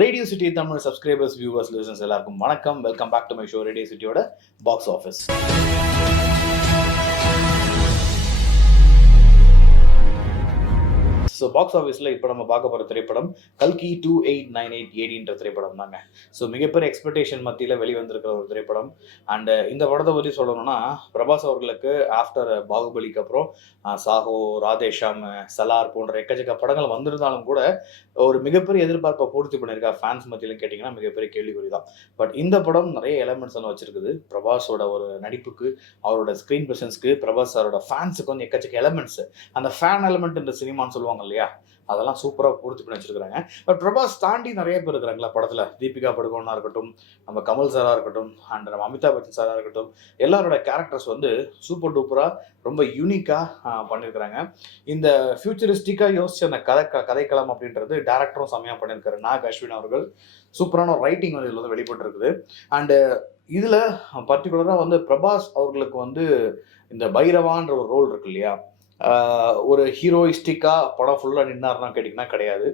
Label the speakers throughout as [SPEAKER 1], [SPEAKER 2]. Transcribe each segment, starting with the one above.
[SPEAKER 1] Radio City Tamil subscribers viewers listeners எல்லாருக்கும் வணக்கம். Welcome back to my show radio சிட்டியோட box office so box ஆஃபீஸில் இப்போ நம்ம பார்க்க போகிற திரைப்படம் கல்கி டூ எயிட் நைன் எயிட் ஏடின்ற திரைப்படம் தாங்க. ஸோ மிகப்பெரிய எக்ஸ்பெக்டேஷன் மத்தியில் வெளிவந்திருக்கிற ஒரு திரைப்படம். அண்டு இந்த படத்தை பற்றி சொல்லணும்னா பிரபாஸ் அவர்களுக்கு ஆஃப்டர் பாகுபலிக்கு அப்புறம் சாகோ சாஹோ ராதேஷாம் சலார் போன்ற எக்கச்சக்க படங்கள் வந்திருந்தாலும் கூட ஒரு மிகப்பெரிய எதிர்பார்ப்பை பூர்த்தி பண்ணியிருக்கா ஃபேன்ஸ் மத்தியிலும் கேட்டிங்கன்னா மிகப்பெரிய கேள்விக்குறி தான். பட் இந்த படம் நிறைய எலமெண்ட்ஸ் எல்லாம் வச்சிருக்குது. பிரபாஸோட ஒரு நடிப்புக்கு அவரோட ஸ்க்ரீன் பிரசன்ஸ்க்கு பிரபாஸ் சாரோட ஃபேன்ஸுக்கு வந்து எக்கச்சக்க எலமெண்ட்ஸ் அந்த ஃபேன் எலமெண்ட் இந்த சினிமான்னு சொல்லுவாங்க இல்லையா? அதெல்லாம் சூப்பராக பூர்த்தி பண்ணி வச்சிருக்காங்க பட் பிரபாஸ் தாண்டி நிறைய பேர் இருக்கிறாங்களா படத்தில்? தீபிகா படுகோனா இருக்கட்டும் நம்ம கமல் சாரா இருக்கட்டும் அண்ட் நம்ம அமிதாப் பச்சன் சாரா இருக்கட்டும் எல்லாரோட கேரக்டர்ஸ் வந்து சூப்பர் டூப்பராக ரொம்ப யூனிக்காக பண்ணியிருக்கிறாங்க இந்த ஃபியூச்சரிஸ்டிக்காக யோசிச்ச அந்த கதை கதைக்களம் அப்படின்றது டேரக்டரும் செம்மையாக பண்ணியிருக்காரு நாக் அஸ்வின் அவர்கள் சூப்பரான ரைட்டிங் வந்து இதில் வந்து வெளிப்பட்டிருக்குது. அண்டு இதில் பர்டிகுலராக வந்து பிரபாஸ் அவர்களுக்கு வந்து இந்த பைரவான்ற ஒரு ரோல் இருக்கு இல்லையா? ஒரு ஹீரோயிஸ்டிக்காக படம் ஃபுல்லாக நின்னார்னா கேட்டிங்கன்னா கிடையாது.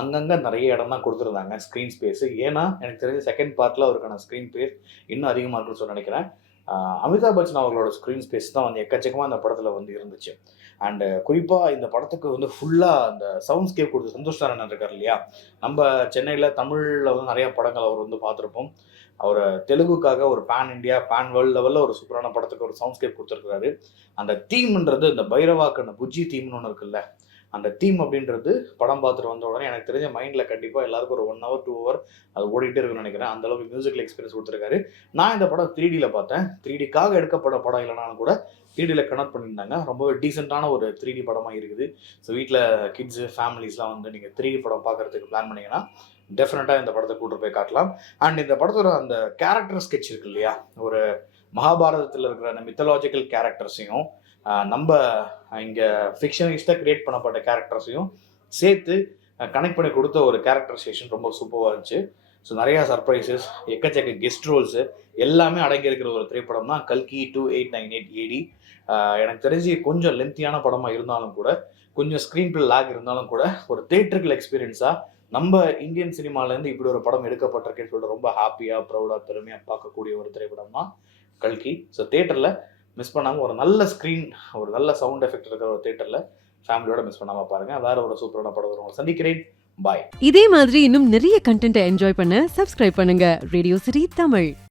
[SPEAKER 1] அங்கங்கே நிறைய இடம் தான் கொடுத்துருந்தாங்க ஸ்க்ரீன் ஸ்பேஸு ஏன்னா எனக்கு தெரிஞ்ச செகண்ட் பார்ட்டில் அவருக்கான ஸ்க்ரீன் ஸ்பேஸ் இன்னும் அதிகமாக இருக்குன்னு சொல்லி நினைக்கிறேன். அமிதாப் பச்சன் அவர்களோட ஸ்க்ரீன் ஸ்பேஸ் தான் வந்து எக்கச்சக்கமாக அந்த படத்தில் வந்து இருந்துச்சு. அண்டு குறிப்பாக இந்த படத்துக்கு வந்து ஃபுல்லாக அந்த சவுண்ட் ஸ்கேப் கொடுத்து சந்தோஷ் நாராயணன் இருக்கார் இல்லையா? நம்ம சென்னையில் தமிழில் வந்து நிறையா படங்கள் அவர் வந்து பார்த்துருப்போம். அவர் தெலுங்குக்காக ஒரு பேன் இந்தியா பேன் வேர்ல்டு லெவலில் ஒரு சூப்பரான படத்துக்கு ஒரு சவுண்ட் ஸ்கேப் கொடுத்துருக்காரு அந்த தீம்ன்றது இந்த பைரவாக்கு அந்த புஜ்ஜி தீம்னு ஒன்று இருக்குல்ல? அந்த தீம் அப்படின்றது படம் பார்த்துட்டு வந்த உடனே எனக்கு தெரிஞ்ச மைண்டில் கண்டிப்பாக எல்லாருக்கும் ஒரு ஒன் ஹவர் டூ ஹவர் அது ஓடிட்டே இருக்குன்னு நினைக்கிறேன். அந்தளவுக்கு மியூசிக்கல் எக்ஸ்பீரியன்ஸ் கொடுத்துருக்காரு. நான் இந்த படம் த்ரீ டியில் பார்த்தேன். த்ரீ டிக்காக எடுக்கப்பட்ட படம் இல்லைனாலும் கூட த்ரீடியில் கனெக்ட் பண்ணியிருந்தாங்க. ரொம்பவே டீசெண்டான ஒரு த்ரீ டி படமாக இருக்குது. ஸோ வீட்டில் கிட்ஸு ஃபேமிலிஸ்லாம் வந்து நீங்கள் த்ரீ டி படம் பார்க்குறதுக்கு பிளான் பண்ணிங்கன்னா டெஃபினட்டாக இந்த படத்தை கூட்டு போய் காட்டலாம். அண்ட் இந்த படத்தோட அந்த கேரக்டர் ஸ்கெட்ச் இருக்கு இல்லையா? ஒரு மகாபாரதத்தில் இருக்கிற அந்த மித்தலாஜிக்கல் கேரக்டர்ஸையும் நம்ம இங்கே ஃபிக்ஷனிஸ்டாக கிரியேட் பண்ணப்பட்ட கேரக்டர்ஸையும் சேர்த்து கனெக்ட் பண்ணி கொடுத்த ஒரு கேரக்டரைசேஷன் ரொம்ப சூப்பராக இருந்துச்சு. ஸோ நிறையா சர்ப்ரைசஸ் எக்கச்சக்க கெஸ்ட் ரோல்ஸு எல்லாமே அடங்கியிருக்கிற ஒரு திரைப்படம் தான் கல்கி two eight nine eight AD எனக்கு தெரிஞ்சு கொஞ்சம் லென்த்தியான படமாக இருந்தாலும் கூட கொஞ்சம் ஸ்க்ரீன் பிளே லேக் இருந்தாலும் கூட ஒரு தேட்டருக்குள்ள எக்ஸ்பீரியன்ஸாக நம்ம இந்தியன் சினிமாலேருந்து இப்படி ஒரு படம் எடுக்கப்பட்டிருக்கேன்னு சொல்லிட்டு ரொம்ப ஹாப்பியாக ப்ரௌடாக பெருமையாக பார்க்கக்கூடிய ஒரு திரைப்படம் தான் கல்கி. ஸோ தேட்டரில் மிஸ் பண்ணாமல் ஒரு நல்ல ஸ்க்ரீன் ஒரு நல்ல சவுண்ட் எஃபெக்ட் இருக்கிற ஒரு தேட்டரில் ஃபேமிலியோட மிஸ் பண்ணாமல் பாருங்கள் வேறு ஒரு சூப்பரான படம் வரும். சந்திக்கிறேன். பாய்
[SPEAKER 2] இதே மாதிரி இன்னும் நிறைய கண்டென்ட்டை என்ஜாய் பண்ண சப்ஸ்கிரைப் பண்ணுங்க. Radio city Tamil